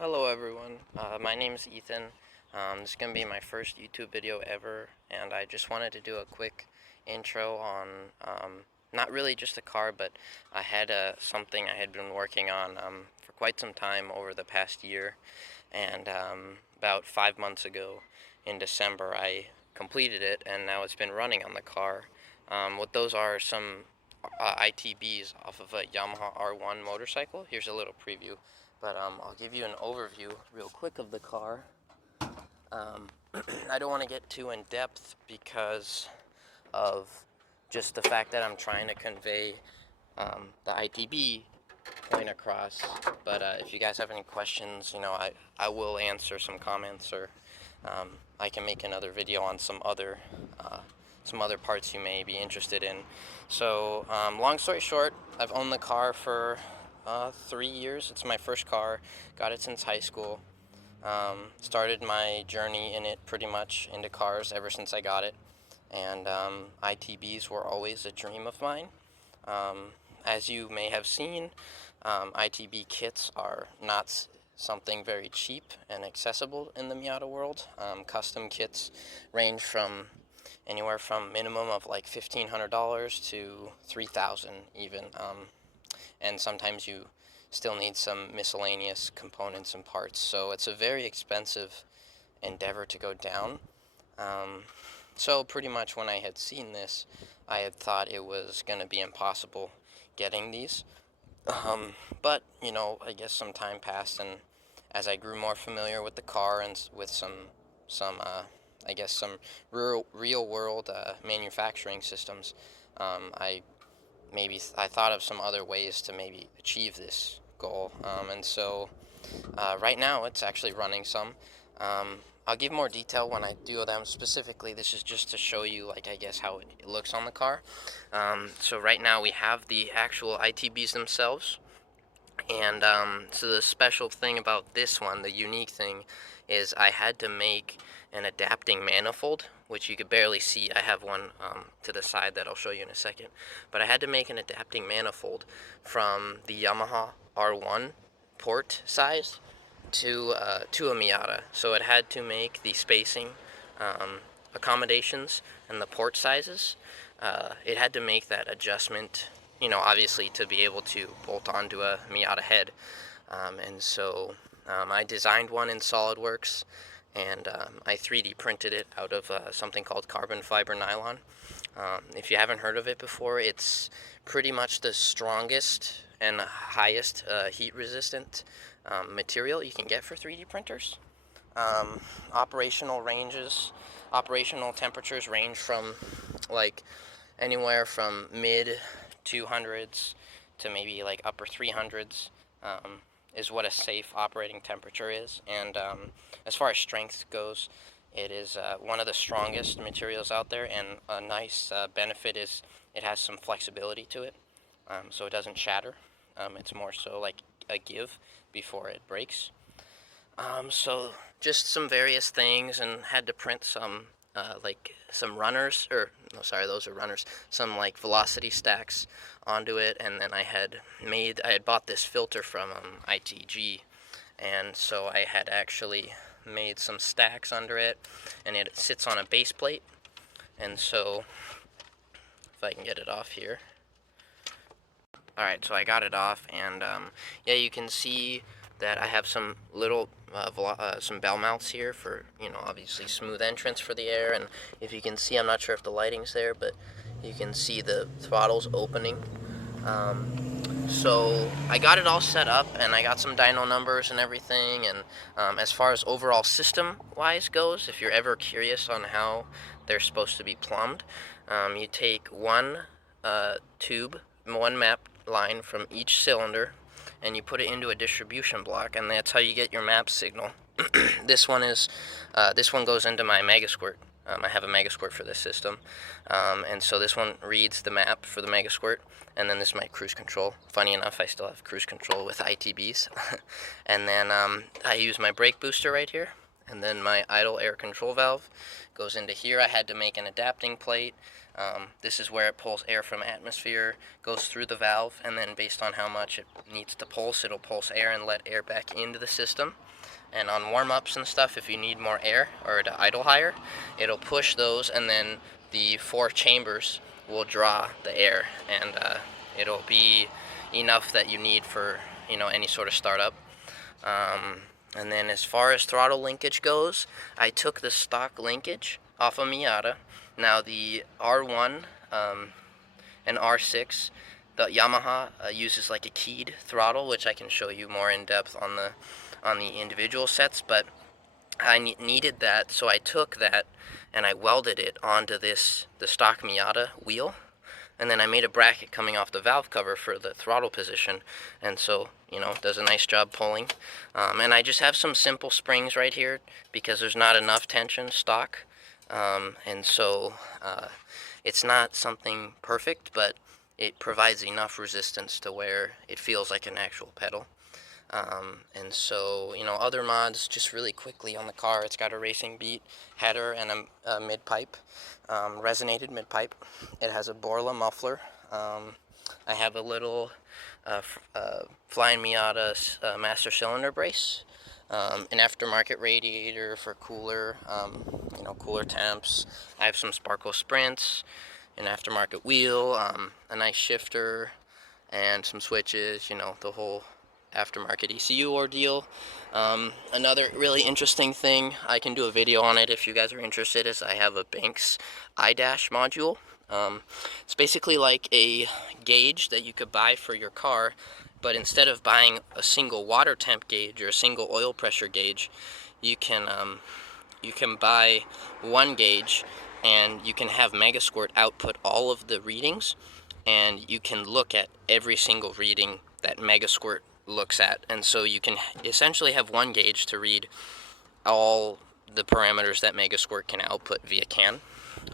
Hello everyone, my name is Ethan. This is going to be my first YouTube video ever, and I just wanted to do a quick intro on, not really just a car, but I had something I had been working on for quite some time over the past year, and about 5 months ago in December I completed it, and now it's been running on the car. What those are some ITBs off of a Yamaha R1 motorcycle. Here's a little preview. But I'll give you an overview real quick of the car. I don't want to get too in depth because of just the fact that I'm trying to convey the ITB point across. But if you guys have any questions, I will answer some comments, or I can make another video on some other parts you may be interested in. So long story short, I've owned the car for 3 years. It's my first car. Got it since high school. Started my journey in it pretty much into cars ever since I got it. And ITBs were always a dream of mine. As you may have seen, ITB kits are not something very cheap and accessible in the Miata world. Custom kits range from anywhere from minimum of like $1,500 to $3,000 even. And sometimes you still need some miscellaneous components and parts. So it's a very expensive endeavor to go down. So pretty much when I had seen this, I had thought it was going to be impossible getting these. But, I guess some time passed, and as I grew more familiar with the car and with some real world manufacturing systems, I thought of some other ways to maybe achieve this goal. And so right now it's actually running some. I'll give more detail when I do them specifically. This is just to show you, how it looks on the car. So right now we have the actual ITBs themselves. And so the special thing about this one, the unique thing, is I had to make an adapting manifold, which you could barely see. I have one to the side that I'll show you in a second. But I had to make an adapting manifold from the Yamaha R1 port size to a Miata. So it had to make the spacing accommodations and the port sizes. It had to make that adjustment, obviously to be able to bolt onto a Miata head. And so I designed one in SolidWorks, and I 3D printed it out of something called carbon fiber nylon. If you haven't heard of it before, it's pretty much the strongest and highest heat resistant material you can get for 3D printers. Operational temperatures range from anywhere from mid 200s to maybe upper 300s is what a safe operating temperature is. And as far as strength goes, it is one of the strongest materials out there, and a nice benefit is it has some flexibility to it, so it doesn't shatter. It's more so like a give before it breaks. So just some various things, and had to print some some runners, or no, sorry, those are runners, some velocity stacks onto it. And then I had bought this filter from ITG, and so I had actually made some stacks under it, and it sits on a base plate. And so if I can get it off here. Alright, so I got it off, and yeah, you can see that I have some little some bell mounts here for, obviously smooth entrance for the air. And if you can see, I'm not sure if the lighting's there, but you can see the throttles opening. So I got it all set up, and I got some dyno numbers and everything. And as far as overall system-wise goes, if you're ever curious on how they're supposed to be plumbed, you take one tube, one map line from each cylinder, and you put it into a distribution block, and that's how you get your map signal. This one goes into my Megasquirt. I have a Megasquirt for this system, and so this one reads the map for the Megasquirt, and then this is my cruise control. Funny enough, I still have cruise control with ITBs. And then I use my brake booster right here, And then my idle air control valve goes into here. I had to make an adapting plate. This is where it pulls air from atmosphere, goes through the valve, and then based on how much it needs to pulse, it'll pulse air and let air back into the system. And on warm-ups and stuff, if you need more air or to idle higher, it'll push those, and then the 4 chambers will draw the air, and it'll be enough that you need for any sort of startup. And then as far as throttle linkage goes, I took the stock linkage off of Miata. Now the R1 and R6, the Yamaha uses like a keyed throttle, which I can show you more in depth on the individual sets, but I needed that, so I took that and I welded it onto the stock Miata wheel, and then I made a bracket coming off the valve cover for the throttle position, and so does a nice job pulling. And I just have some simple springs right here because there's not enough tension stock, and so it's not something perfect, but it provides enough resistance to where it feels like an actual pedal. And so, other mods, just really quickly on the car, it's got a racing beat header and a mid-pipe, resonated mid-pipe. It has a Borla muffler. I have a little Flying Miata master cylinder brace, an aftermarket radiator for cooler, cooler temps. I have some Sparkle Sprints, an aftermarket wheel, a nice shifter, and some switches, the whole aftermarket ECU ordeal. Another really interesting thing, I can do a video on it if you guys are interested, is I have a Banks iDash module. It's basically like a gauge that you could buy for your car, but instead of buying a single water temp gauge or a single oil pressure gauge, you can buy one gauge, and you can have Megasquirt output all of the readings, and you can look at every single reading that Megasquirt looks at, and so you can essentially have one gauge to read all the parameters that Megasquirt can output via CAN.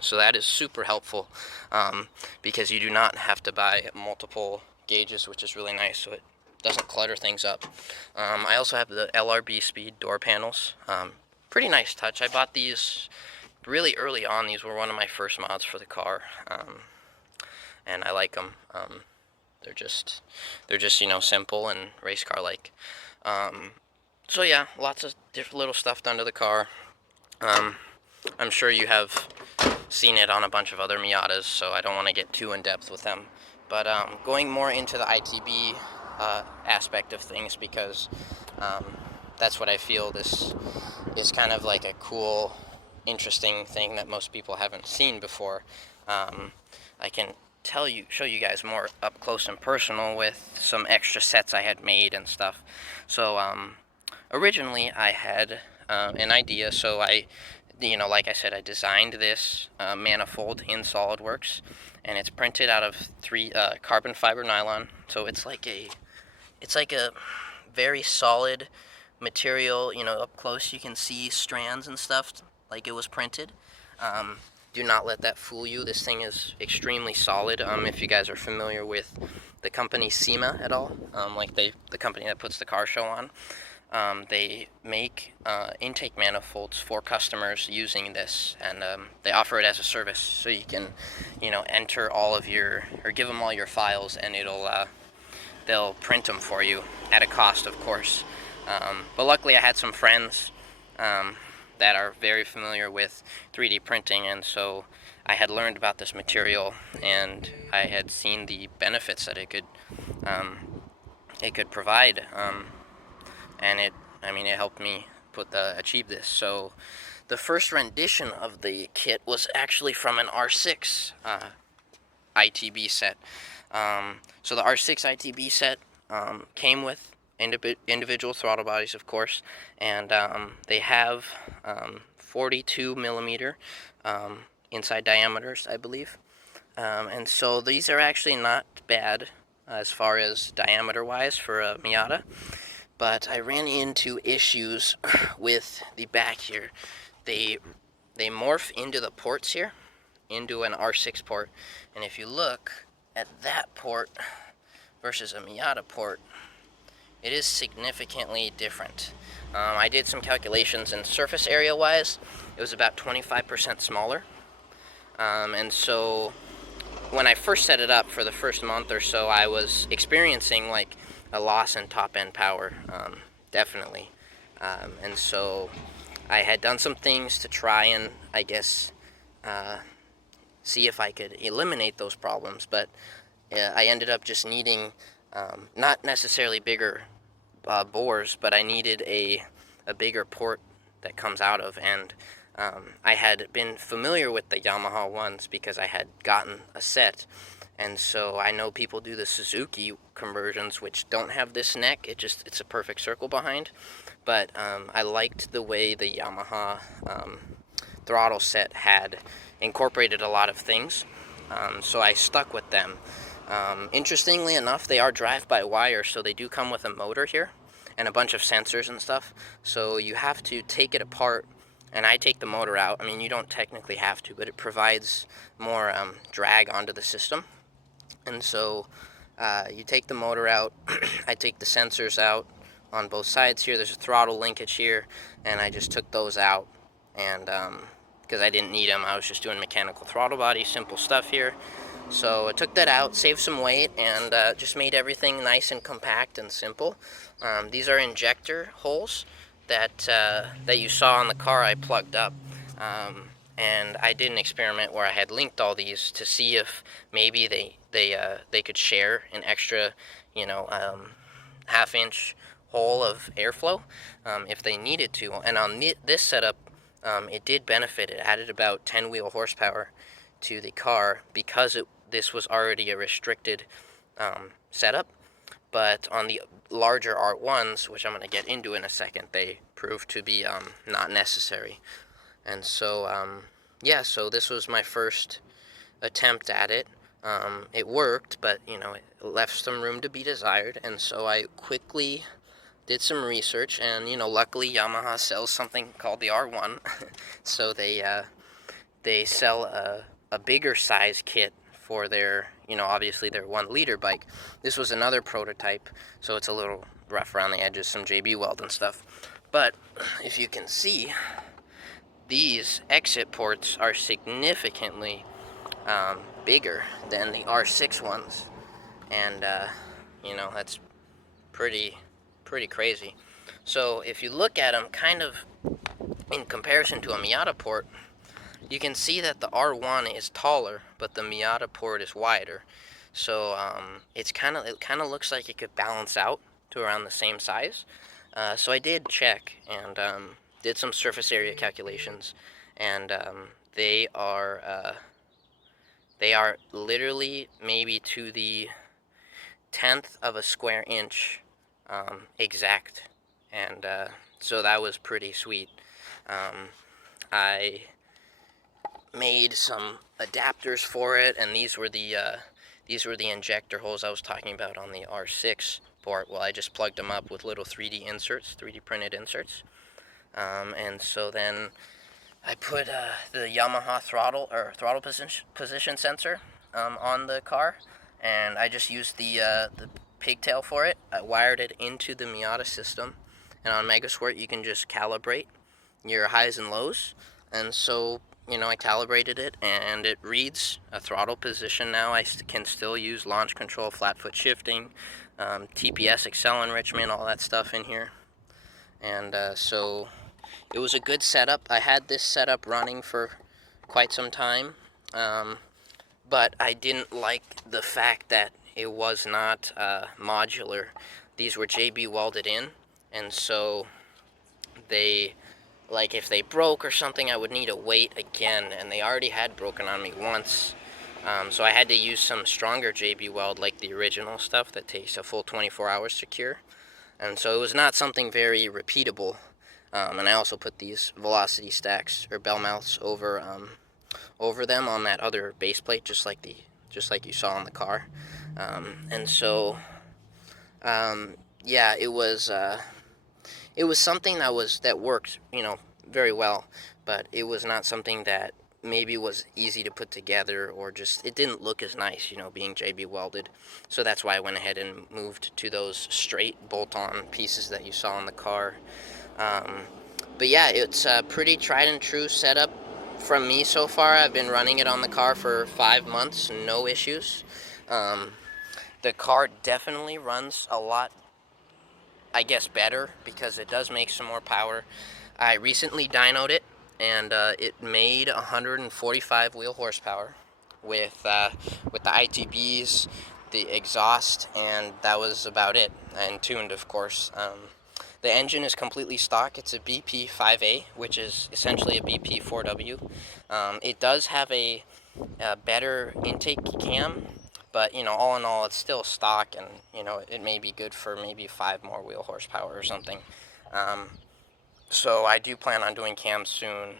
So that is super helpful, because you do not have to buy multiple gauges, which is really nice, so it doesn't clutter things up. I also have the LRB speed door panels. Pretty nice touch. I bought these really early on. These were one of my first mods for the car, and I like them. They're just simple and race car like. So yeah, lots of different little stuff done to the car. I'm sure you have seen it on a bunch of other Miatas, so I don't want to get too in depth with them. But going more into the ITB aspect of things, because that's what I feel this is kind of like a cool, interesting thing that most people haven't seen before. I can show you guys more up close and personal with some extra sets I had made and stuff. So originally I had an idea, so I like I said, I designed this manifold in SolidWorks, and it's printed out of 3 carbon fiber nylon, so it's like a very solid material. Up close you can see strands and stuff like it was printed. Do not let that fool you. This thing is extremely solid. If you guys are familiar with the company SEMA at all, the company that puts the car show on, they make intake manifolds for customers using this, and they offer it as a service, so you can, enter all of give them all your files, and they'll print them for you at a cost, of course. But luckily I had some friends that are very familiar with 3D printing, and so I had learned about this material, and I had seen the benefits that it could provide, and it helped me achieve this. So the first rendition of the kit was actually from an R6 ITB set. So the R6 ITB set came with individual throttle bodies, of course, and they have 42 millimeter inside diameters, I believe, and so these are actually not bad as far as diameter wise for a Miata, but I ran into issues with the back here. They morph into the ports here, into an R6 port, and if you look at that port versus a Miata port, it is significantly different. I did some calculations, and surface area wise, it was about 25% smaller. And so when I first set it up for the first month or so, I was experiencing like a loss in top end power, definitely. And so I had done some things to try and, I guess, see if I could eliminate those problems, but I ended up just needing not necessarily bigger bores, but I needed a bigger port that comes out of, and I had been familiar with the Yamaha ones because I had gotten a set, and so I know people do the Suzuki conversions which don't have this neck. It's a perfect circle behind, but I liked the way the Yamaha throttle set had incorporated a lot of things, so I stuck with them. Interestingly enough, they are drive-by-wire, so they do come with a motor here and a bunch of sensors and stuff. So you have to take it apart, and I take the motor out. I mean, you don't technically have to, but it provides more drag onto the system. And so you take the motor out, I take the sensors out on both sides here. There's a throttle linkage here, and I just took those out, and because I didn't need them, I was just doing mechanical throttle body, simple stuff here. So I took that out, saved some weight, and just made everything nice and compact and simple. These are injector holes that you saw on the car I plugged up. And I did an experiment where I had linked all these to see if maybe they could share an extra, half-inch hole of airflow if they needed to. And on this setup, it did benefit. It added about 10 wheel horsepower to the car because this was already a restricted setup. But on the larger R1s, which I'm going to get into in a second, they proved to be not necessary. And so, so this was my first attempt at it. It worked, but, it left some room to be desired. And so I quickly did some research, and, luckily Yamaha sells something called the R1. So they sell a bigger size kit for their, obviously their 1 liter bike. This was another prototype, so it's a little rough around the edges, some JB weld and stuff. But if you can see, these exit ports are significantly bigger than the R6 ones, and that's pretty crazy. So if you look at them kind of in comparison to a Miata port, you can see that the R1 is taller, but the Miata port is wider. So it kind of looks like it could balance out to around the same size. So I did check and did some surface area calculations, and they are literally maybe to the 1/10 of a square inch exact, and so that was pretty sweet. I made some adapters for it, and these were the injector holes I was talking about on the R6 port. Well, I just plugged them up with little 3D inserts, 3D printed inserts, and so then I put the Yamaha throttle position sensor on the car, and I just used the pigtail for it. I wired it into the Miata system, and on Megasquirt you can just calibrate your highs and lows, and so I calibrated it, and it reads a throttle position now. I can still use launch control, flat foot shifting, TPS, Excel enrichment, all that stuff in here. And so it was a good setup. I had this setup running for quite some time, but I didn't like the fact that it was not modular. These were JB welded in, and so if they broke or something, I would need to wait again, and they already had broken on me once. So I had to use some stronger JB weld, like the original stuff that takes a full 24 hours to cure. And so it was not something very repeatable. And I also put these velocity stacks or bell mouths over them on that other base plate, just like you saw on the car. And so it was something that worked, very well, but it was not something that maybe was easy to put together, or just it didn't look as nice, being JB welded. So that's why I went ahead and moved to those straight bolt-on pieces that you saw in the car. But yeah, it's a pretty tried and true setup from me so far. I've been running it on the car for 5 months, no issues. Um, the car definitely runs a lot, I guess, better because it does make some more power. I recently dynoed it, and it made 145 wheel horsepower with the ITBs, the exhaust, and that was about it. And tuned, of course. The engine is completely stock. It's a BP 5A, which is essentially a BP 4W. It does have a better intake cam, but all in all, it's still stock, and it may be good for maybe 5 more wheel horsepower or something. So I do plan on doing cams soon.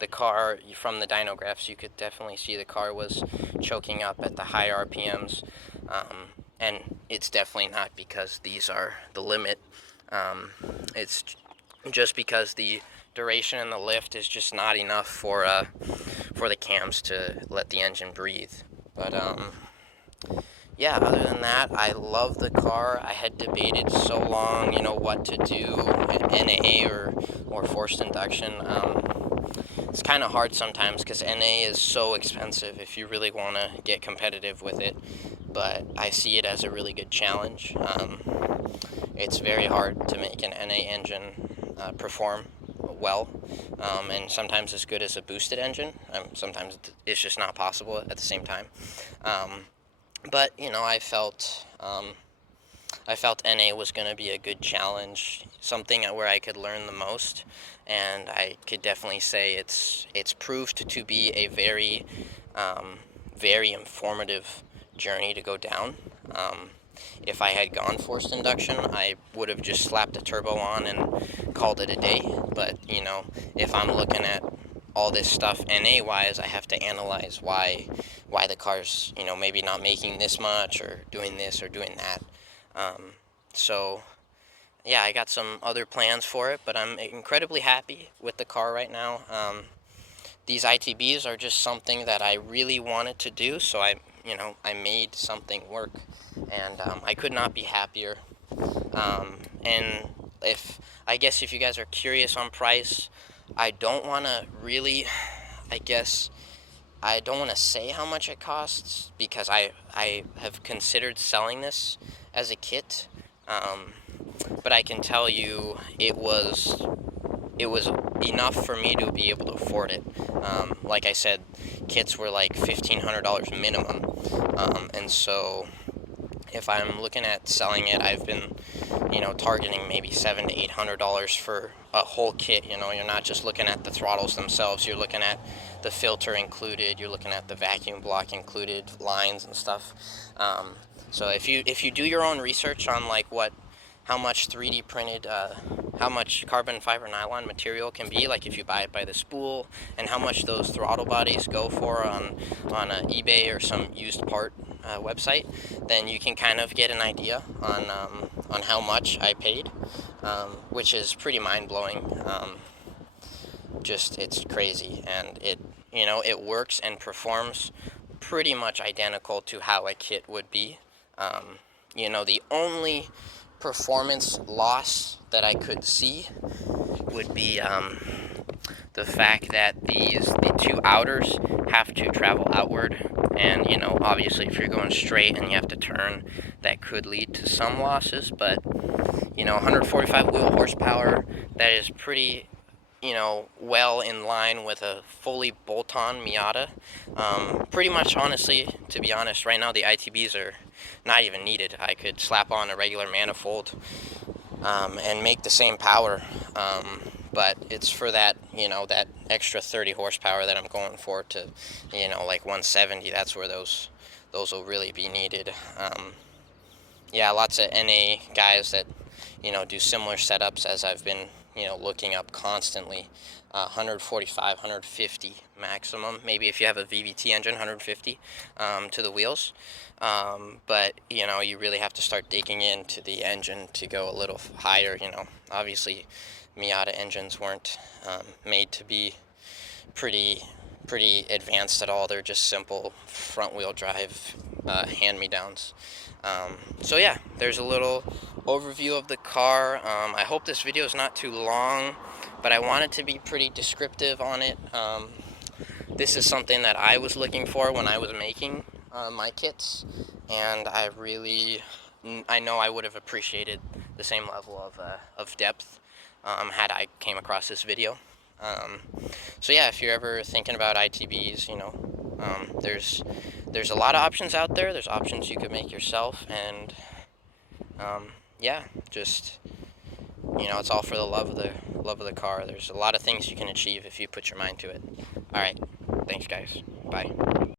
The car, from the dynographs, you could definitely see the car was choking up at the high RPMs, and it's definitely not because these are the limit. It's just because the duration and the lift is just not enough for the cams to let the engine breathe. But yeah, other than that, I love the car. I had debated so long, what to do, NA or forced induction. It's kind of hard sometimes because NA is so expensive if you really want to get competitive with it. But I see it as a really good challenge. It's very hard to make an NA engine perform well, and sometimes as good as a boosted engine. Sometimes it's just not possible at the same time. But I felt NA was going to be a good challenge, something where I could learn the most, and I could definitely say it's proved to be a very very informative journey to go down. If I had gone forced induction, I would have just slapped a turbo on and called it a day. But if I'm looking at all this stuff NA wise, I have to analyze why the car's maybe not making this much or doing this or doing that. So yeah, I got some other plans for it, but I'm incredibly happy with the car right now. These ITBs are just something that I really wanted to do, so I made something work, and I could not be happier. And if you guys are curious on price, I don't want to really, I guess, I don't want to say how much it costs because I have considered selling this as a kit, but I can tell you it was enough for me to be able to afford it. Like I said, kits were like $1,500 minimum, and so if I'm looking at selling it, I've been, targeting maybe $700 to $800 for a whole kit. You're not just looking at the throttles themselves. You're looking at the filter included. You're looking at the vacuum block included, lines and stuff. So if you do your own research on how much 3D printed, how much carbon fiber nylon material can be, like if you buy it by the spool, and how much those throttle bodies go for on eBay or some used part website, then you can kind of get an idea on how much I paid, which is pretty mind blowing. Just it's crazy, and it works and performs pretty much identical to how a kit would be. The only performance loss that I could see would be the fact that the two outers have to travel outward, and obviously if you're going straight and you have to turn, that could lead to some losses. But 145 wheel horsepower, that is pretty well in line with a fully bolt-on Miata. Pretty much, honestly, to be honest, right now the ITBs are not even needed. I could slap on a regular manifold and make the same power, but it's for that that extra 30 horsepower that I'm going for to like 170. That's where those will really be needed. Yeah, lots of NA guys that do similar setups as I've been looking up constantly. 145, 150 maximum. Maybe if you have a VVT engine, 150 to the wheels. But you really have to start digging into the engine to go a little higher. Obviously, Miata engines weren't made to be pretty advanced at all. They're just simple front wheel drive hand-me-downs. So yeah, there's a little overview of the car. I hope this video is not too long, but I wanted to be pretty descriptive on it. This is something that I was looking for when I was making my kits, and I know I would have appreciated the same level of depth had I came across this video. So yeah, if you're ever thinking about ITBs, there's a lot of options out there. There's options you could make yourself, and yeah, just it's all for the love of the car. There's a lot of things you can achieve if you put your mind to it. All right, thanks guys. Bye.